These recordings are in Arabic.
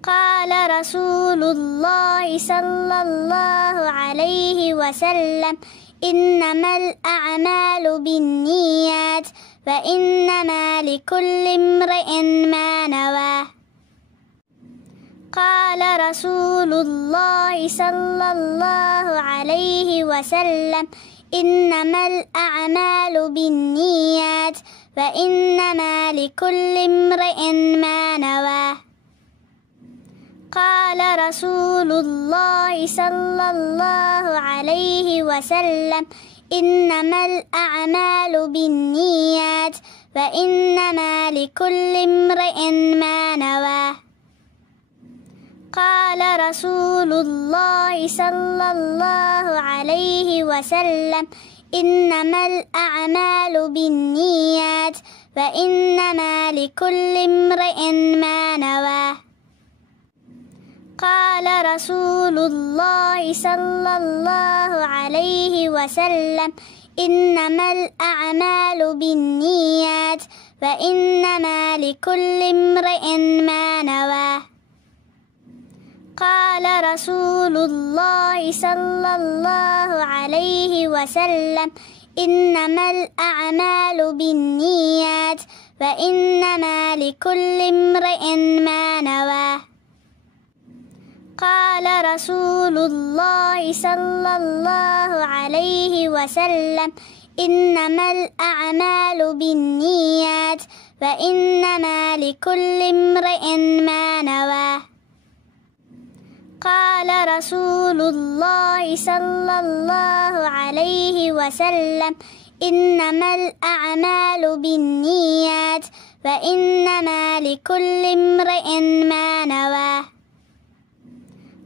قال رسول الله صلى الله عليه وسلم: إنما الأعمال بالنيات وإنما لكل امرئ ما نوى. قال رسول الله صلى الله عليه وسلم: إنما الأعمال بالنيات وإنما لكل امرئ ما نوى. قال رسول الله صلى الله عليه وسلم: إنما الأعمال بالنيات وإنما لكل امرئ ما نوى. قال رسول الله صلى الله عليه وسلم: إنما الأعمال بالنيات وإنما لكل امرئ ما نوى. قال رسول الله صلى الله عليه وسلم: إنما الأعمال بالنيات وإنما لكل امرئ ما نوى. قال رسول الله صلى الله عليه وسلم: إنما الأعمال بالنيات وإنما لكل امرئ ما نوى. قال رسول الله صلى الله عليه وسلم: إنما الأعمال بالنيات وإنما لكل امرئ ما نوى. قال رسول الله صلى الله عليه وسلم: إنما الأعمال بالنيات وإنما لكل امرئ ما نوى.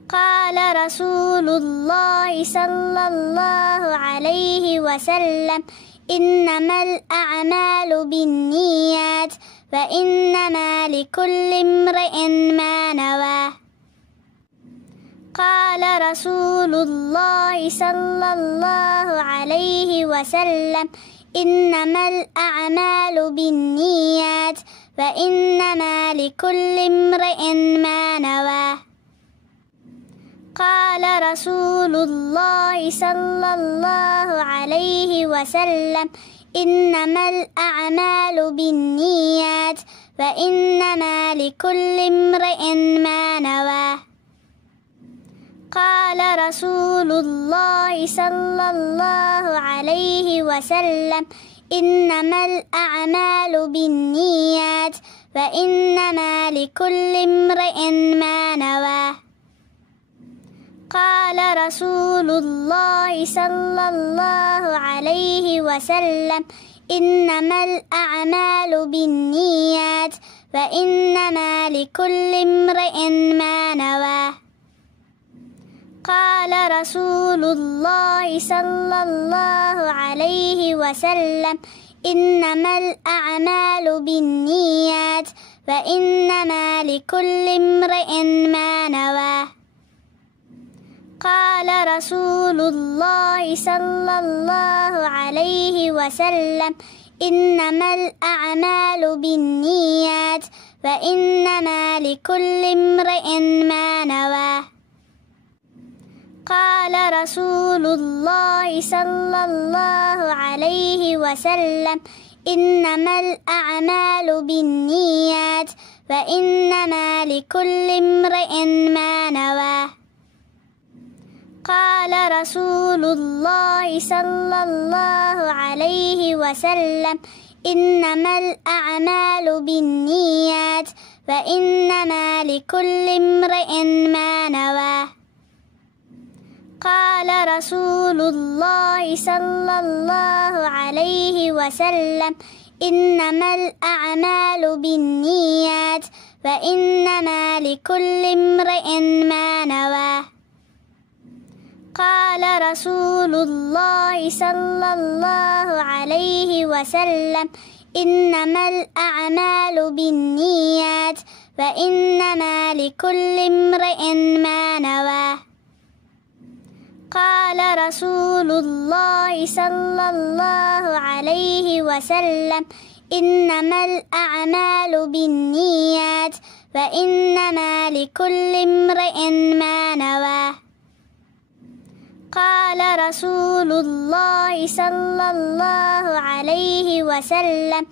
قال رسول الله صلى الله عليه وسلم: إنما الأعمال بالنيات وإنما لكل امرئ ما نوى. قال رسول الله صلى الله عليه وسلم: إنما الأعمال بالنيات وإنما لكل امرئ ما نوى. قال رسول الله صلى الله عليه وسلم: إنما الأعمال بالنيات وإنما لكل امرئ ما نوى. قال رسول الله صلى الله عليه وسلم: إنما الأعمال بالنيات وإنما لكل امرئ ما نوى. قال رسول الله صلى الله عليه وسلم: إنما الأعمال بالنيات وإنما لكل امرئ ما نوى. قال رسول الله صلى الله عليه وسلم: إنما الأعمال بالنيات وإنما لكل امرئ ما نوى. قال رسول الله صلى الله عليه وسلم: إنما الأعمال بالنيات وإنما لكل امرئ ما نوى. قال رسول الله صلى الله عليه وسلم: إنما الأعمال بالنيات وإنما لكل امرئ ما نوى. قال رسول الله صلى الله عليه وسلم: إنما الأعمال بالنيات وإنما لكل امرئ ما نوى. قال رسول الله صلى الله عليه وسلم: إنما الأعمال بالنيات وإنما لكل امرئ ما نوى. قال رسول الله صلى الله عليه وسلم: إنما الأعمال بالنيات وإنما لكل امرئ ما نوى. قال رسول الله صلى الله عليه وسلم: إنما الأعمال بالنيات وإنما لكل امرئ ما نوى. قال رسول الله صلى الله عليه وسلم: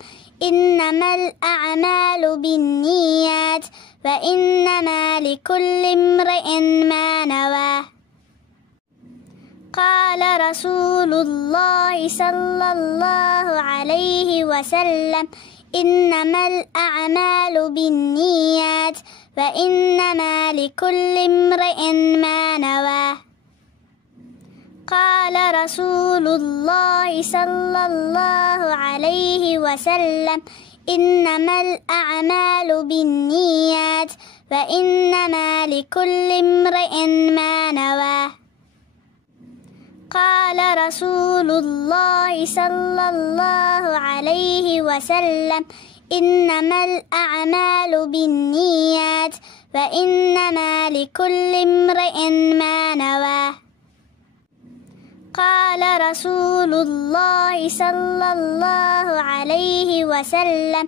إنما الأعمال بالنيات وإنما لكل امرئ ما نوى. قال رسول الله صلى الله عليه وسلم: إنما الأعمال بالنيات وإنما لكل امرئ ما نوى. قال رسول الله صلى الله عليه وسلم: إنما الأعمال بالنيات وإنما لكل امرئ ما نوى. قال رسول الله صلى الله عليه وسلم: إنما الأعمال بالنيات وإنما لكل امرئ ما نوى. قال رسول الله صلى الله عليه وسلم: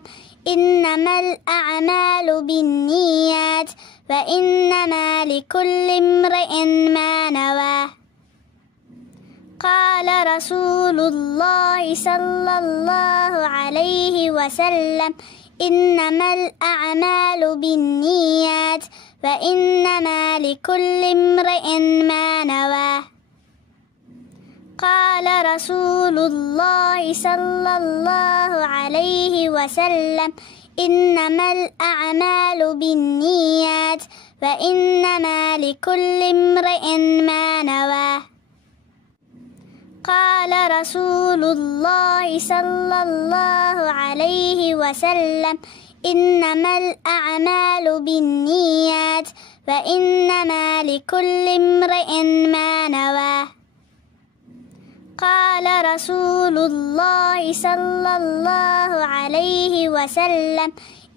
إنما الأعمال بالنيات وإنما لكل امرئ ما نوى. قال رسول الله صلى الله عليه وسلم: إنما الأعمال بالنيات وإنما لكل امرئ ما نوى. قال رسول الله صلى الله عليه وسلم: إنما الأعمال بالنيات وإنما لكل امرئ ما نوى. قال رسول الله صلى الله عليه وسلم: إنما الأعمال بالنيات وإنما لكل امرئ ما نوى. قال رسول الله صلى الله عليه وسلم: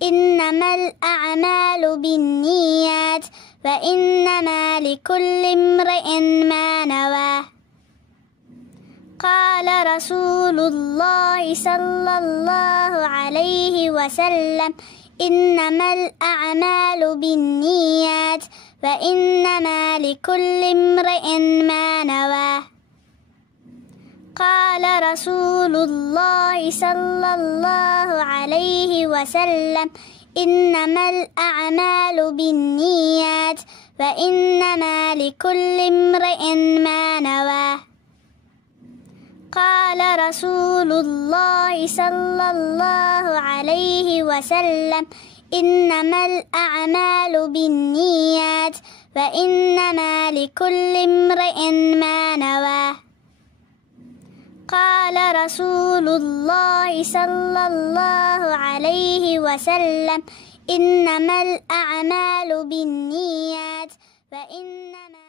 إنما الأعمال بالنيات وإنما لكل امرئ ما نوى. قال رسول الله صلى الله عليه وسلم: إنما الأعمال بالنيات وإنما لكل امرئ ما نوى. قال رسول الله صلى الله عليه وسلم: إنما الأعمال بالنيات وإنما لكل امرئ ما نوى. قال رسول الله صلى الله عليه وسلم: إنما الأعمال بالنيات وإنما لكل امرئ ما نوى. قال رسول الله صلى الله عليه وسلم: إنما الأعمال بالنيات وإنما